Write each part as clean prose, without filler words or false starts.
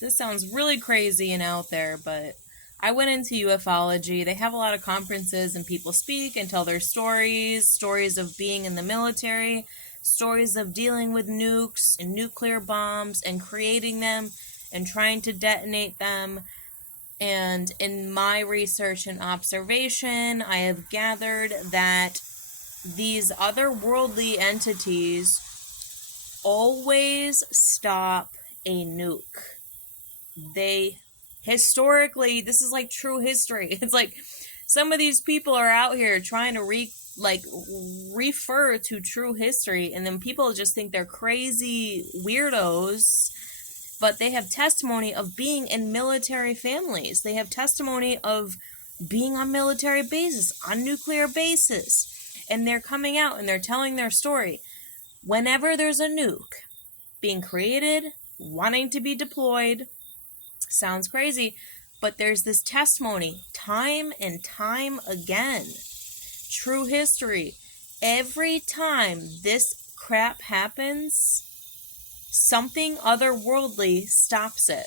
This sounds really crazy and out there, but I went into ufology. They have a lot of conferences and people speak and tell their stories of being in the military, stories of dealing with nukes and nuclear bombs and creating them and trying to detonate them. And in my research and observation, I have gathered that these otherworldly entities always stop a nuke. They historically, this is like true history. It's like some of these people are out here trying to refer to true history, and then people just think they're crazy weirdos, but they have testimony of being in military families. They have testimony of being on military bases, on nuclear bases, and they're coming out and they're telling their story. Whenever there's a nuke being created, wanting to be deployed, sounds crazy, but there's this testimony time and time again. True history. Every time this crap happens, something otherworldly stops it.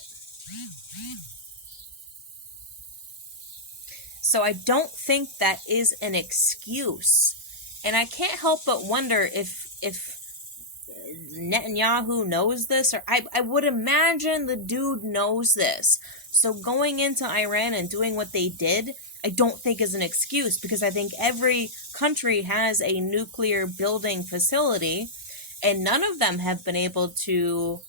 So I don't think that is an excuse. And I can't help but wonder if Netanyahu knows this, or I would imagine the dude knows this. So going into Iran and doing what they did, I don't think is an excuse, because I think every country has a nuclear building facility, and none of them have been able to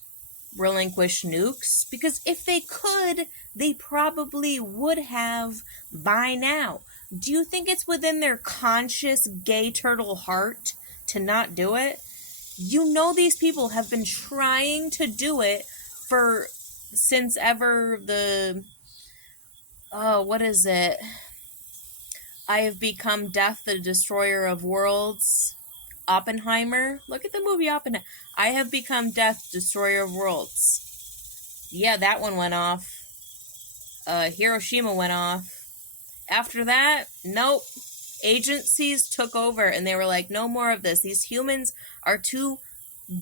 relinquish nukes, because if they could, they probably would have by now. Do you think it's within their conscious gay turtle heart to not do it? You know, these people have been trying to do it since ever what is it? I have become death, the destroyer of worlds. Oppenheimer. Look at the movie Oppenheimer. I have become death, destroyer of worlds. Yeah, that one went off. Hiroshima went off. After that, nope. Agencies took over and they were like, no more of this. These humans are too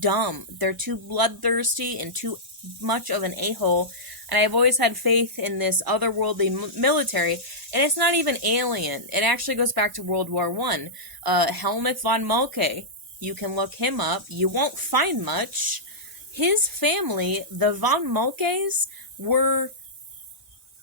dumb. They're too bloodthirsty and too much of an a-hole. And I've always had faith in this otherworldly military. And it's not even alien. It actually goes back to World War I. Helmut von Moltke. You can look him up. You won't find much. His family, the von Moltkes, were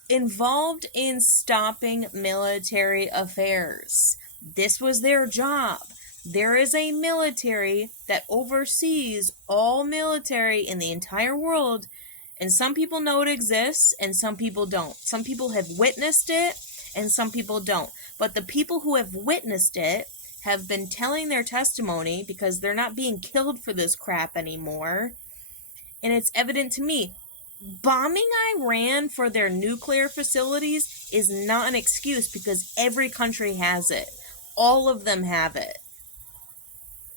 involved in stopping military affairs. This was their job. There is a military that oversees all military in the entire world, and some people know it exists and some people don't. Some people have witnessed it and some people don't. But the people who have witnessed it have been telling their testimony, because they're not being killed for this crap anymore. And it's evident to me, bombing Iran for their nuclear facilities is not an excuse, because every country has it. All of them have it.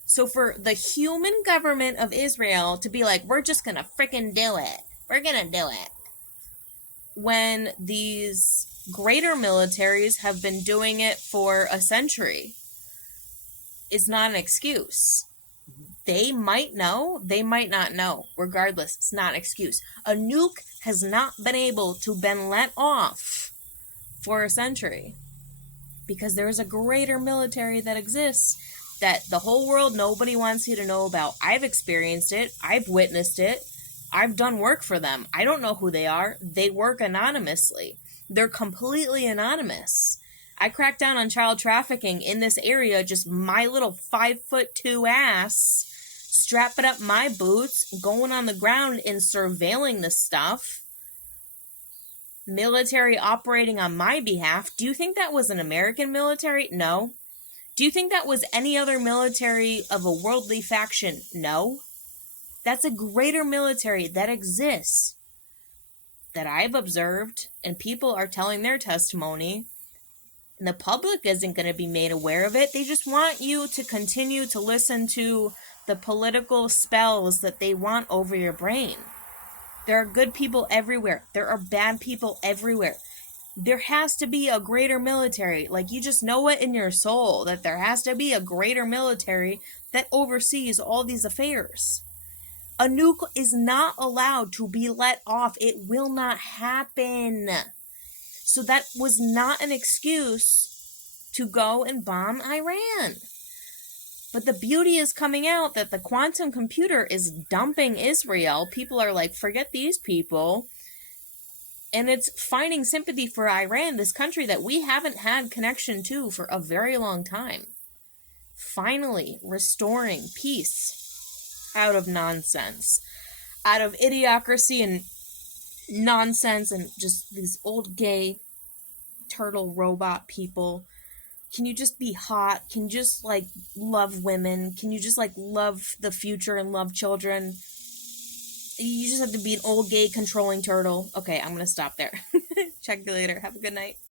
So for the human government of Israel to be like, we're just gonna frickin' do it. We're gonna do it. When these greater militaries have been doing it for a century, is not an excuse. They might know, they might not know. Regardless, it's not an excuse. A nuke has not been able to been let off for a century, because there is a greater military that exists that the whole world, nobody wants you to know about. I've experienced it. I've witnessed it. I've done work for them. I don't know who they are. They work anonymously. They're completely anonymous. I cracked down on child trafficking in this area, just my little 5'2" ass, strapping up my boots, going on the ground and surveilling the stuff. Military operating on my behalf. Do you think that was an American military? No. Do you think that was any other military of a worldly faction? No. That's a greater military that exists, that I've observed, and people are telling their testimony. And the public isn't going to be made aware of it. They just want you to continue to listen to the political spells that they want over your brain. There are good people everywhere. There are bad people everywhere. There has to be a greater military. Like, you just know it in your soul that there has to be a greater military that oversees all these affairs. A nuke is not allowed to be let off. It will not happen. So that was not an excuse to go and bomb Iran. But the beauty is coming out that the quantum computer is dumping Israel. People are like, forget these people. And it's finding sympathy for Iran, this country that we haven't had connection to for a very long time. Finally restoring peace out of nonsense, out of idiocracy and nonsense and just these old gay turtle robot people. Can you just be hot? Can you just like love women? Can you just like love the future and love children? You just have to be an old gay controlling turtle. Okay, I'm gonna stop there. Check you later. Have a good night.